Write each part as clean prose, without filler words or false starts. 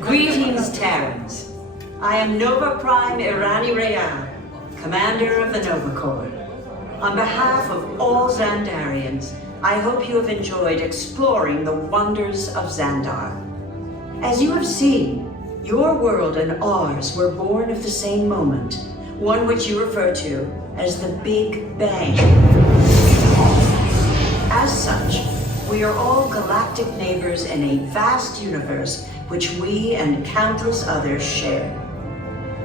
Greetings, Terrans. I am Nova Prime Irani Rayal, commander of the Nova Corps. On behalf of all Xandarians, I hope you have enjoyed exploring the wonders of Xandar. As you have seen, your world and ours were born of the same moment, one which you refer to as the Big Bang. As such, we are all galactic neighbors in a vast universe which we and countless others share.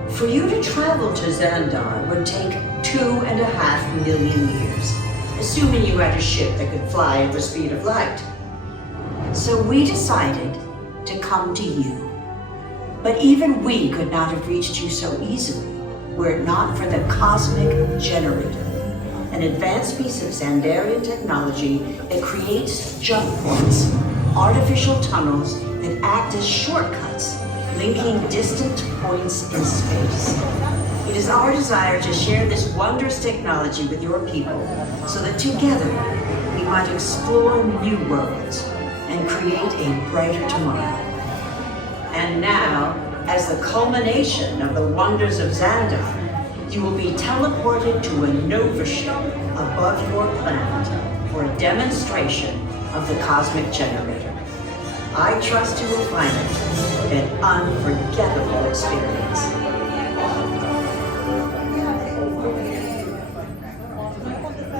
For you to travel to Xandar would take 2.5 million years, assuming you had a ship that could fly at the speed of light. So we decided to come to you. But even we could not have reached you so easily were it not for the Cosmic Generator, an advanced piece of Xandarian technology that creates jump points, artificial tunnels that act as shortcuts, linking distant points in space. It is our desire to share this wondrous technology with your people so that together we might explore new worlds and create a brighter tomorrow. And now, as the culmination of the wonders of Xandar, you will be teleported to a Nova ship above your planet for a demonstration of the Cosmic Generator. I trust you will find it an unforgettable experience.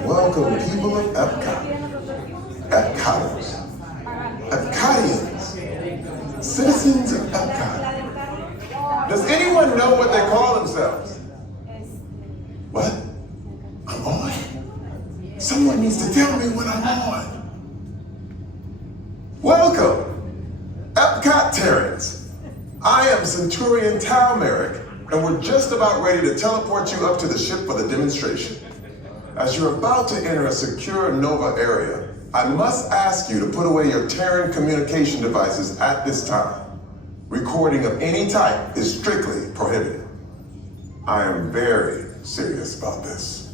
Welcome, people of EPCOT, EPCOTers, EPCOTians, citizens of EPCOT. Does anyone know what they call themselves? What? I'm on? Someone needs to tell me what I'm on. Welcome, EPCOT Terrans. I am Centurion Tal Merrick, and we're just about ready to teleport you up to the ship for the demonstration. As you're about to enter a secure Nova area, I must ask you to put away your Terran communication devices at this time. Recording of any type is strictly prohibited. I am very serious about this.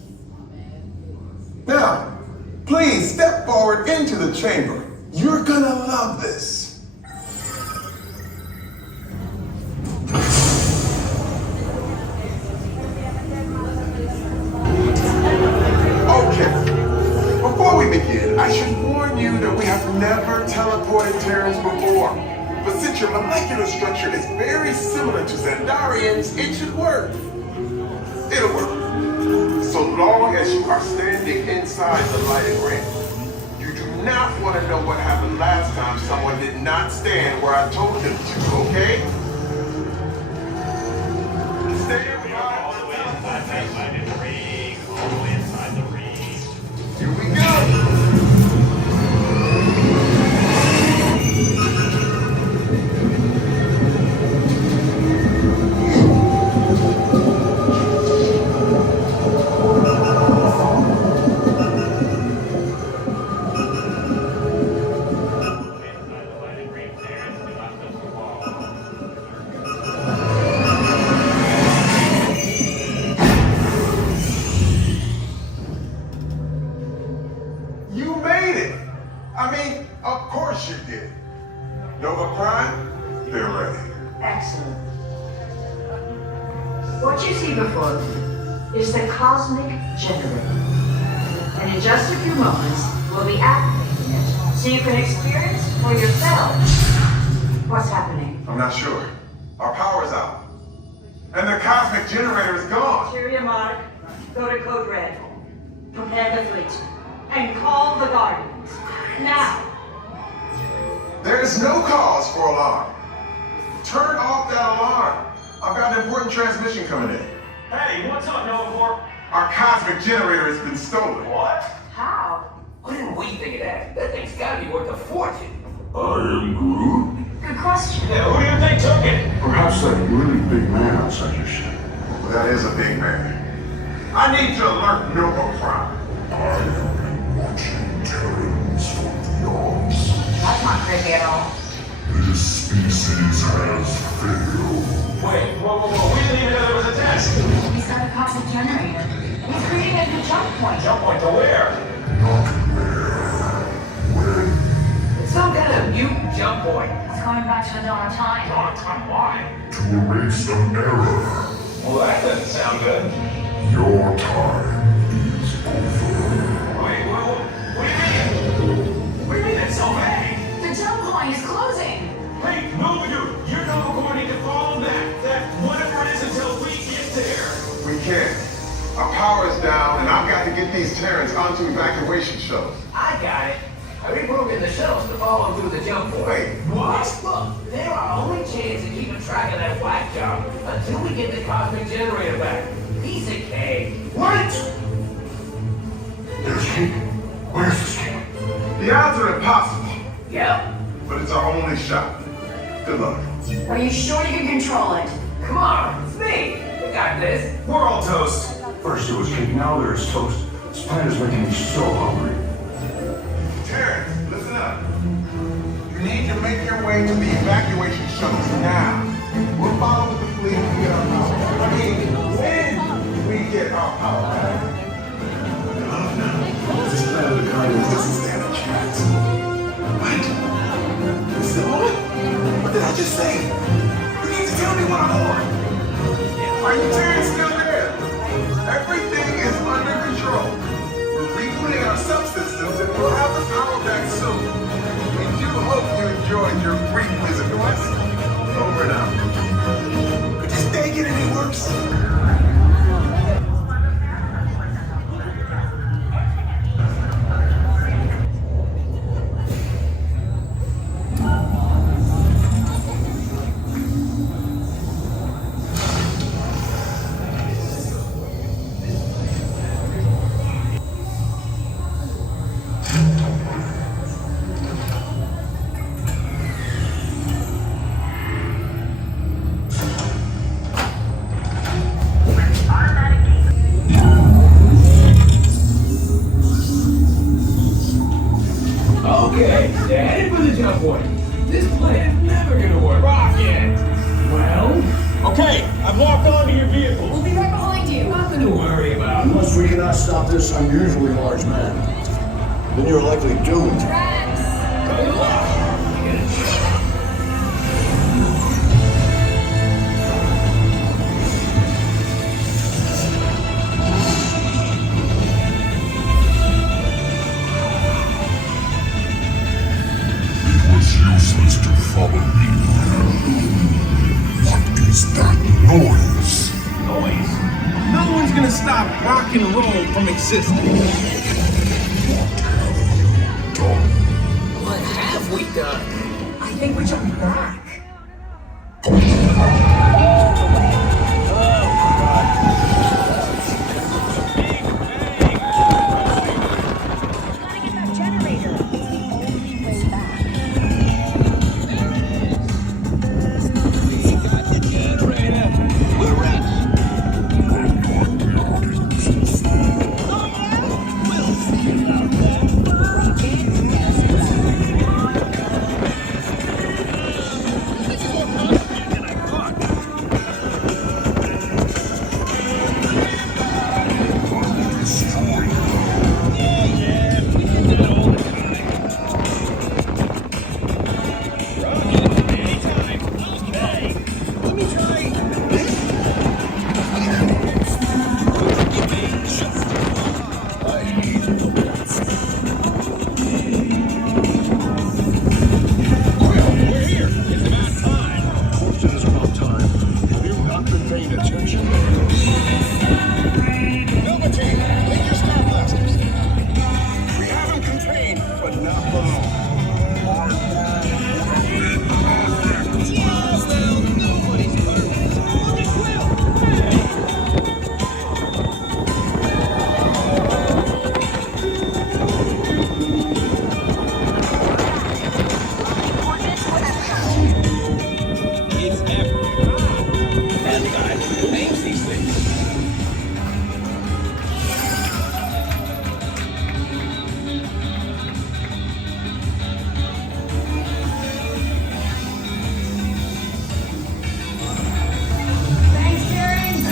Now, please step forward into the chamber. You're gonna love this. Before we begin, I should warn you that we have never teleported Terrans before. But since your molecular structure is very similar to Xandarians, it should work. It'll work. So long as you are standing inside the lighting ring. You do not want to know what happened last time someone did not stand where I told them to, okay? Stay all the way inside that lighted ring, all the way inside the ring. Here we go! You made it! I mean, of course you did. Nova Prime, they're ready. Excellent. What you see before you is the Cosmic Generator. And in just a few moments, we'll be activating it so you can experience for yourself what's happening. I'm not sure. Our power's out. And the Cosmic Generator is gone. Interior Mark, go to Code Red. Prepare the fleet. And call the Guardians. Now! There is no cause for alarm. Turn off that alarm. I've got an important transmission coming in. Hey, what's up, Nova Corps? Our Cosmic Generator has been stolen. What? How? What did we think of that? That thing's gotta be worth a fortune. I am Groot. Good question. Yeah, who do you think took it? Perhaps that really big man outside your ship. Well, that is a big man. I need to alert Nova Prime. I have been watching Terrans for eons. That's not creepy at all. This species has failed. Wait, whoa, we didn't even know there was a test. He's got a Cosmic Generator. He's creating a new jump point. Jump point to where? Not jump point. It's going back to the dawn of time. Dawn of time, why? To erase an error. Well, that doesn't sound good. Your time is over. Wait, what do you mean? What do you mean it's so vague? The jump point is closing. Hey, no, you're now going to follow that whatever it is until we get there. We can't. Our power is down, and I've got to get these Terrans onto evacuation shuttles. I got it. I reprogrammed the shuttles to follow through the jump point. Wait, what? Look, they're our only chance of keeping track of that whack job until we get the cosmic generator back. Piece of cake. Wait! There's Kate. Where's this kid? The odds are impossible, Yep. but it's our only shot. Good luck. Are you sure you can control it? Come on, it's me. We got this. We're all toast. First it was cake, now there's toast. This planet is making me so hungry. Terrans, listen up. You need to make your way to the evacuation shuttles now. We'll follow with the fleet and get our power back. I mean, when we get our power back. Enough now. This planet of Guardians doesn't stand a chance. What? Is it on? What did I just say? You need to tell me what I'm on. Are you Terrans still there? Everything is under control. We're rebooting our subsystems and we'll have the power back soon. We do hope you enjoyed your brief visit to us. Over and out. Could this day get any worse? Okay, they're headed for the jump point. This plan's never gonna work. Rocket! Well, Okay, I've locked onto your vehicle. We'll be right behind you. nothing to worry about. Unless we cannot stop this unusually large man, then you're likely doomed. Good luck. It was useless to follow me. What is that noise? Noise? No one's gonna stop rock and roll from existing. What have you done? What have we done? I think we jumped back.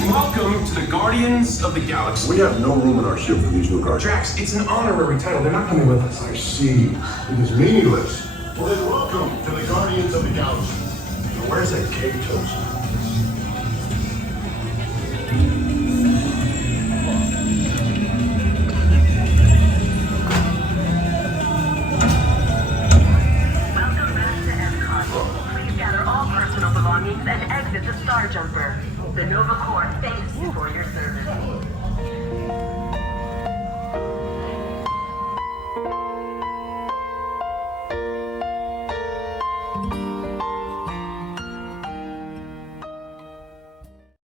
Welcome to the Guardians of the Galaxy. We have no room in our ship for these new guards. Drax, it's an honorary title. They're not coming with us. I see. It is meaningless. Well then welcome to the Guardians of the Galaxy. Now where's that cake toast?